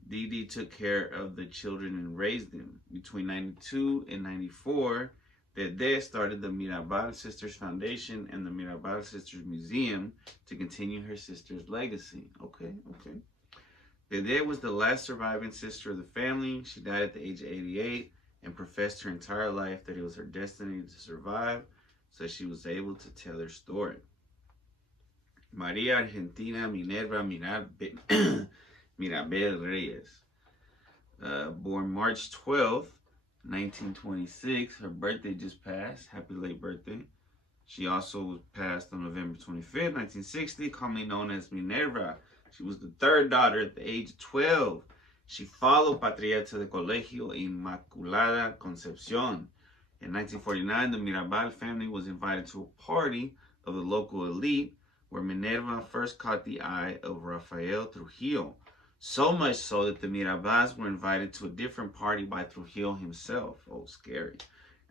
Didi took care of the children and raised them. Between 92 and 94, Dede started the Mirabal Sisters Foundation and the Mirabal Sisters Museum to continue her sister's legacy. Okay. Dede was the last surviving sister of the family. She died at the age of 88 and professed her entire life that it was her destiny to survive, so she was able to tell her story. Maria Argentina Minerva Mirabel Reyes. Born March 12th, 1926. Her birthday just passed. Happy late birthday. She also was passed on November 25th, 1960, commonly known as Minerva. She was the third daughter at the age of 12. She followed Patria to the Colegio Inmaculada Concepción. In 1949, the Mirabal family was invited to a party of the local elite where Minerva first caught the eye of Rafael Trujillo. So much so that the Mirabals were invited to a different party by Trujillo himself. Oh, scary.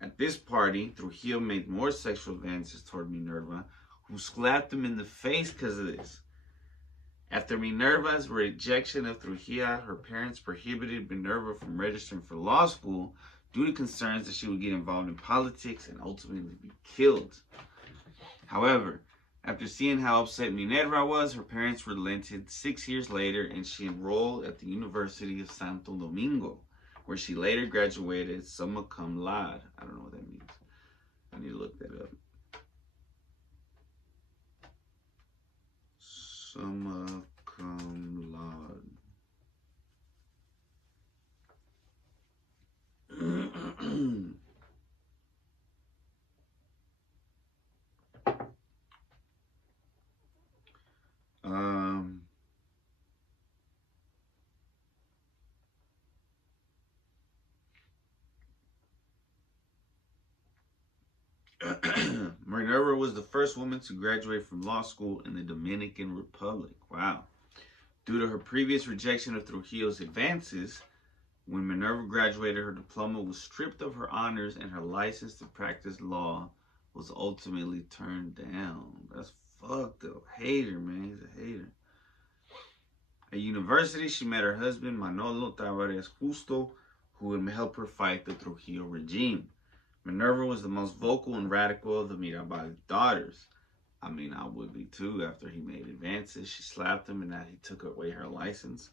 At this party, Trujillo made more sexual advances toward Minerva, who slapped him in the face because of this. After Minerva's rejection of Trujillo, her parents prohibited Minerva from registering for law school due to concerns that she would get involved in politics and ultimately be killed. However, after seeing how upset Minerva was, her parents relented 6 years later, and she enrolled at the University of Santo Domingo, where she later graduated summa cum laude. I don't know what that means. I need to look that up. Summa cum laude. Minerva was the first woman to graduate from law school in the Dominican Republic. Wow. Due to her previous rejection of Trujillo's advances, when Minerva graduated, her diploma was stripped of her honors and her license to practice law was ultimately turned down. That's fucked up. Hater, man. He's a hater. At university, she met her husband, Manolo Tavares Justo, who would help her fight the Trujillo regime. Minerva was the most vocal and radical of the Mirabal daughters. I mean, I would be too after he made advances. She slapped him and now he took away her license.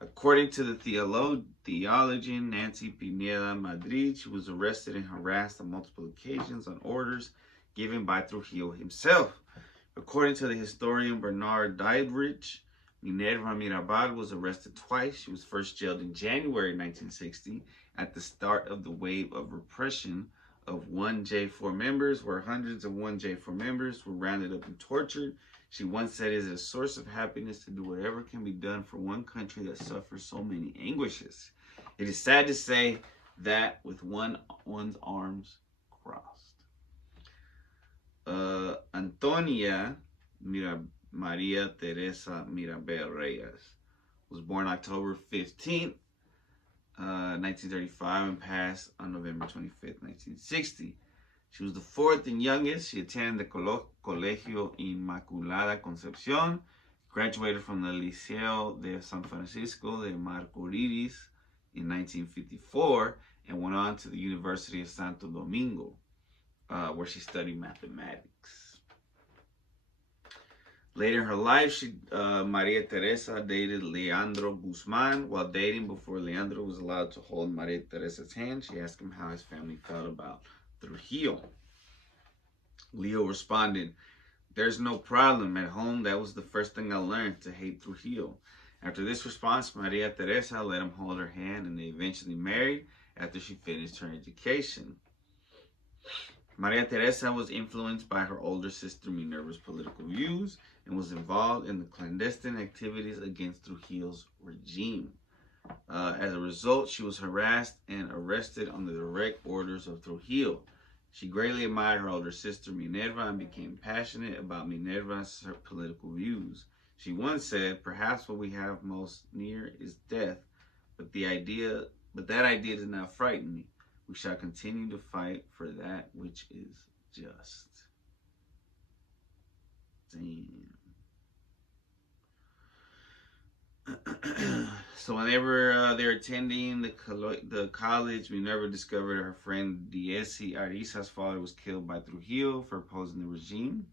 According to the theologian Nancy Pineda Madrid, she was arrested and harassed on multiple occasions on orders given by Trujillo himself. According to the historian Bernard Diedrich, Minerva Mirabal was arrested twice. She was first jailed in January 1960 at the start of the wave of repression of 1J4 members, where hundreds of 1J4 members were rounded up and tortured. She once said, "It is a source of happiness to do whatever can be done for one country that suffers so many anguishes. It is sad to say that with one's arms crossed." Antonia Maria Teresa Mirabal Reyes was born October 15th, 1935 and passed on November 25th, 1960. She was the fourth and youngest. She attended the Colegio Inmaculada Concepción, graduated from the Liceo de San Francisco de Macorís in 1954, and went on to the University of Santo Domingo, where she studied mathematics. Later in her life, Maria Teresa dated Leandro Guzman. While dating, before Leandro was allowed to hold Maria Teresa's hand, she asked him how his family felt about Trujillo. Leo responded, "There's no problem. At home, that was the first thing I learned, to hate Trujillo." After this response, Maria Teresa let him hold her hand, and they eventually married after she finished her education. Maria Teresa was influenced by her older sister Minerva's political views and was involved in the clandestine activities against Trujillo's regime. As a result, she was harassed and arrested on the direct orders of Trujillo. She greatly admired her older sister Minerva and became passionate about Minerva's political views. She once said, "Perhaps what we have most near is death, but that idea does not frighten me. We shall continue to fight for that which is just." Damn. So whenever they're attending the college, Minerva discovered her friend Diesi Ariza's father was killed by Trujillo for opposing the regime.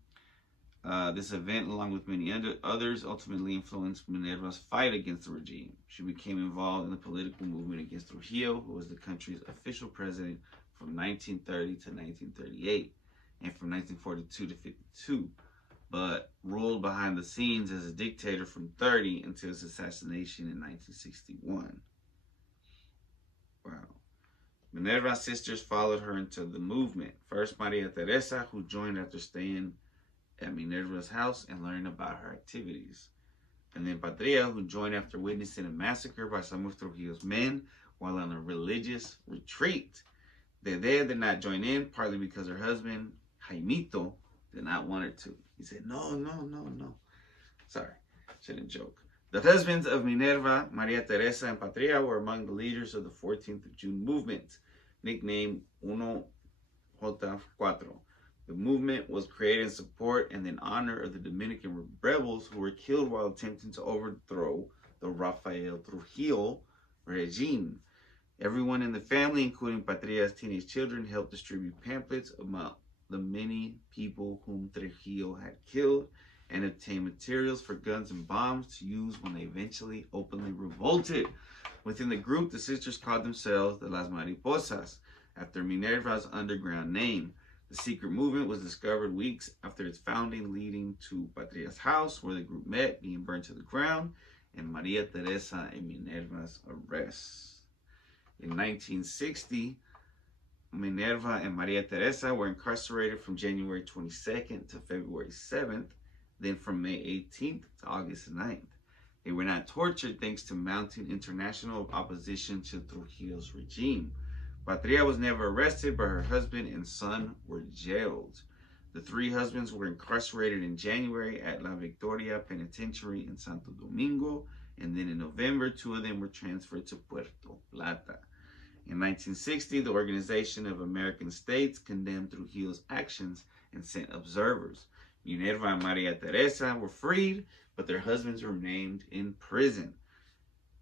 This event, along with many others, ultimately influenced Minerva's fight against the regime. She became involved in the political movement against Trujillo, who was the country's official president from 1930 to 1938, and from 1942 to 52, but ruled behind the scenes as a dictator from 30 until his assassination in 1961. Wow. Minerva's sisters followed her into the movement. First, Maria Teresa, who joined after staying at Minerva's house and learning about her activities. And then Patria, who joined after witnessing a massacre by some of Trujillo's men while on a religious retreat. Dede did not join in, partly because her husband, Jaimito, did not want her to. He said, no. Sorry, shouldn't joke. The husbands of Minerva, Maria Teresa, and Patria were among the leaders of the 14th of June movement, nicknamed 1J4. The movement was created in support and in honor of the Dominican rebels who were killed while attempting to overthrow the Rafael Trujillo regime. Everyone in the family, including Patria's teenage children, helped distribute pamphlets about the many people whom Trujillo had killed and obtain materials for guns and bombs to use when they eventually openly revolted. Within the group, the sisters called themselves the Las Mariposas, after Minerva's underground name. The secret movement was discovered weeks after its founding, leading to Patria's house, where the group met, being burned to the ground, and Maria Teresa and Minerva's arrest. In 1960, Minerva and Maria Teresa were incarcerated from January 22nd to February 7th, then from May 18th to August 9th. They were not tortured thanks to mounting international opposition to Trujillo's regime. Patria was never arrested, but her husband and son were jailed. The three husbands were incarcerated in January at La Victoria Penitentiary in Santo Domingo, and then in November, two of them were transferred to Puerto Plata. In 1960, the Organization of American States condemned Trujillo's actions and sent observers. Minerva and Maria Teresa were freed, but their husbands remained in prison.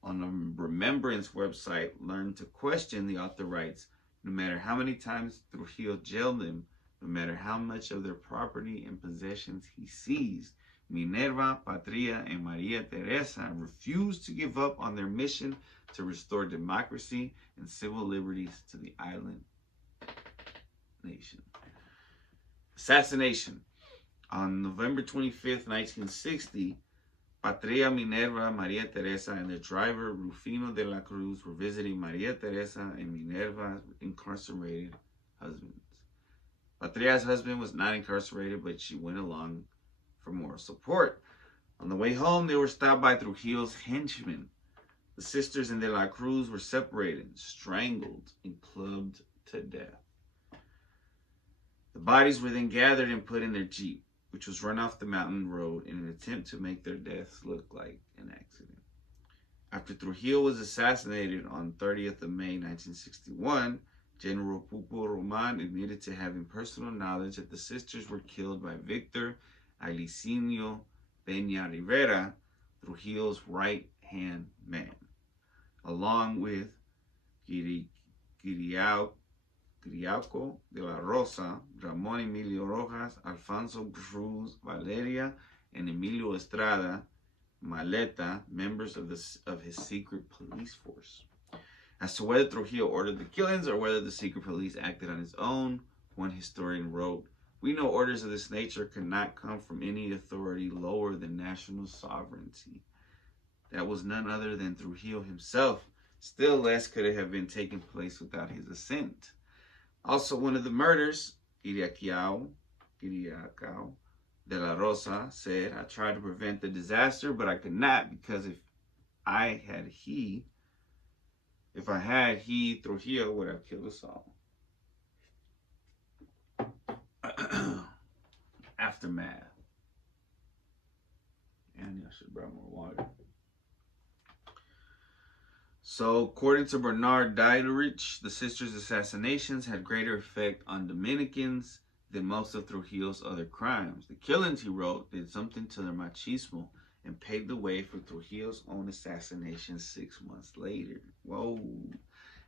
On the Remembrance website, Learn to Question, the author writes, no matter how many times Trujillo jailed them, no matter how much of their property and possessions he seized, Minerva, Patria, and Maria Teresa refused to give up on their mission to restore democracy and civil liberties to the island nation. Assassination. On November 25th, 1960, Patria, Minerva, Maria Teresa, and their driver, Rufino de la Cruz, were visiting Maria Teresa and Minerva's incarcerated husbands. Patria's husband was not incarcerated, but she went along for moral support. On the way home, they were stopped by Trujillo's henchmen. The sisters and de la Cruz were separated, strangled, and clubbed to death. The bodies were then gathered and put in their jeep, which was run off the mountain road in an attempt to make their deaths look like an accident. After Trujillo was assassinated on 30th of May 1961, General Pupo Roman admitted to having personal knowledge that the sisters were killed by Victor Alicinio Peña Rivera, Trujillo's right-hand man, along with Kiriaco de la Rosa, Ramon Emilio Rojas, Alfonso Cruz Valeria, and Emilio Estrada Maleta, members of his secret police force. As to whether Trujillo ordered the killings or whether the secret police acted on its own, one historian wrote, "We know orders of this nature could not come from any authority lower than national sovereignty. That was none other than Trujillo himself. Still less could it have been taking place without his assent." Also, one of the murders, Kiriaco de la Rosa, said, "I tried to prevent the disaster, but I could not, because if I had, he, Trujillo, would have killed us all." Aftermath. And I should have brought more water. So, according to Bernard Diderich, the sisters' assassinations had greater effect on Dominicans than most of Trujillo's other crimes. The killings, he wrote, did something to their machismo and paved the way for Trujillo's own assassination 6 months later. Whoa.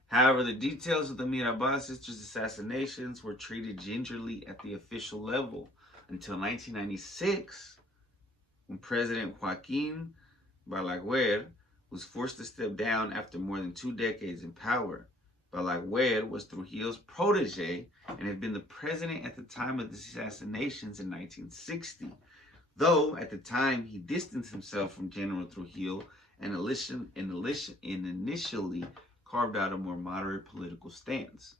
However, the details of the Mirabal sisters' assassinations were treated gingerly at the official level until 1996, when President Joaquín Balaguer was forced to step down after more than 2 decades in power. Balaguer was Trujillo's protege and had been the president at the time of the assassinations in 1960, though at the time he distanced himself from General Trujillo and initially carved out a more moderate political stance.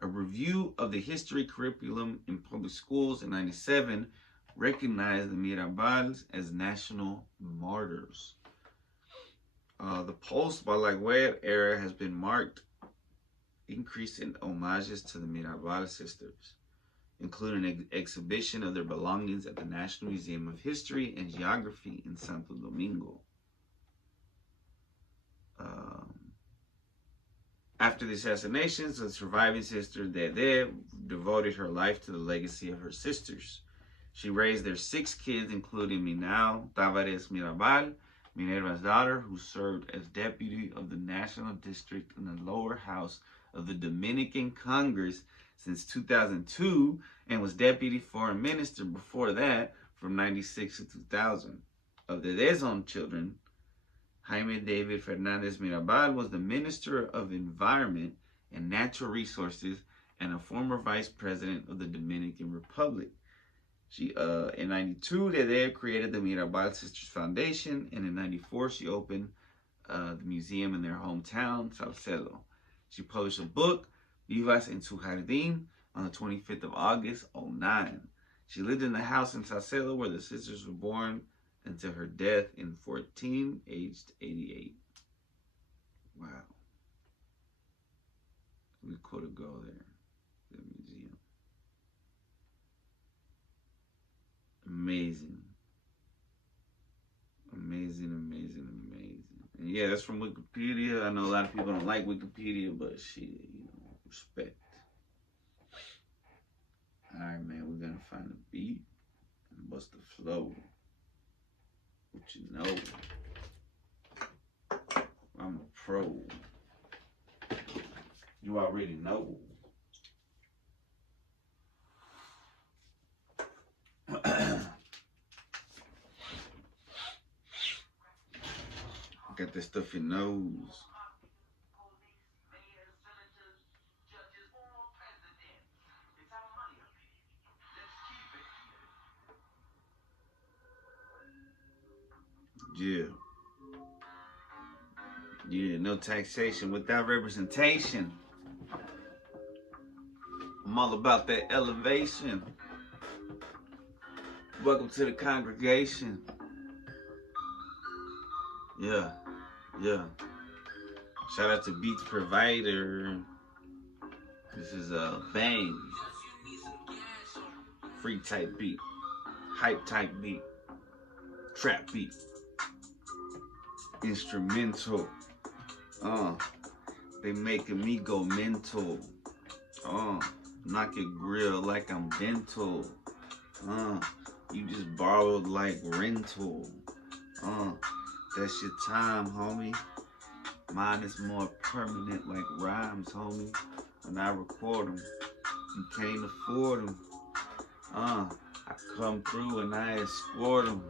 A review of the history curriculum in public schools in 1997 recognized the Mirabals as national martyrs. The post-Balaguer era has been marked increase in homages to the Mirabal sisters, including an exhibition of their belongings at the National Museum of History and Geography in Santo Domingo. After the assassinations, the surviving sister Dede devoted her life to the legacy of her sisters. She raised their 6 kids, including Minao Tavares Mirabal, Minerva's daughter, who served as deputy of the National District in the lower house of the Dominican Congress since 2002 and was deputy foreign minister before that from 1996 to 2000. Of Dede's own children, Jaime David Fernandez Mirabal was the Minister of Environment and Natural Resources and a former vice president of the Dominican Republic. In 1992, Dede created the Mirabal Sisters Foundation, and in 1994, she opened the museum in their hometown, Salcedo. She published a book, Vivas en su Jardín, on the 25th of August, 2009. She lived in the house in Salcedo where the sisters were born until her death in 2014, aged 88. Wow. We could go there. The museum. Amazing. Amazing, amazing, amazing. And yeah, that's from Wikipedia. I know a lot of people don't like Wikipedia, but shit, respect. Alright, man, we're gonna find a beat and bust the flow. What you know? I'm a pro. You already know. Got this stuff in nose. Yeah. Yeah, no taxation without representation. I'm all about that elevation. Welcome to the congregation. Yeah, yeah. Shout out to Beats Provider. This is a bang. Free type beat. Hype type beat. Trap beat. Instrumental. They making me go mental. Knock your grill like I'm dental. You just borrowed like rental. That's your time, homie. Mine is more permanent like rhymes, homie. When I record them, you can't afford them. I come through and I escort them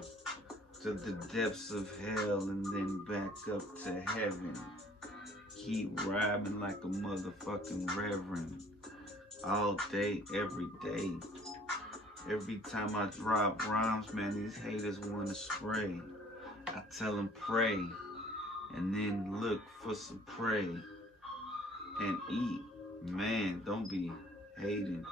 to the depths of hell and then back up to heaven. Keep rhyming like a motherfucking reverend. All day, every day. Every time I drop rhymes, man, these haters wanna spray. I tell them pray, and then look for some prey. And eat. Man, don't be hating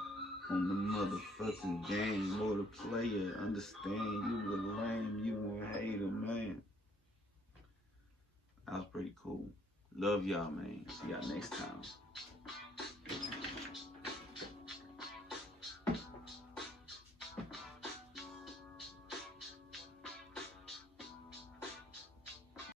on the motherfucking game or the player. Understand you were lame, you were a hater, man. That was pretty cool. Love y'all, man. See y'all next time.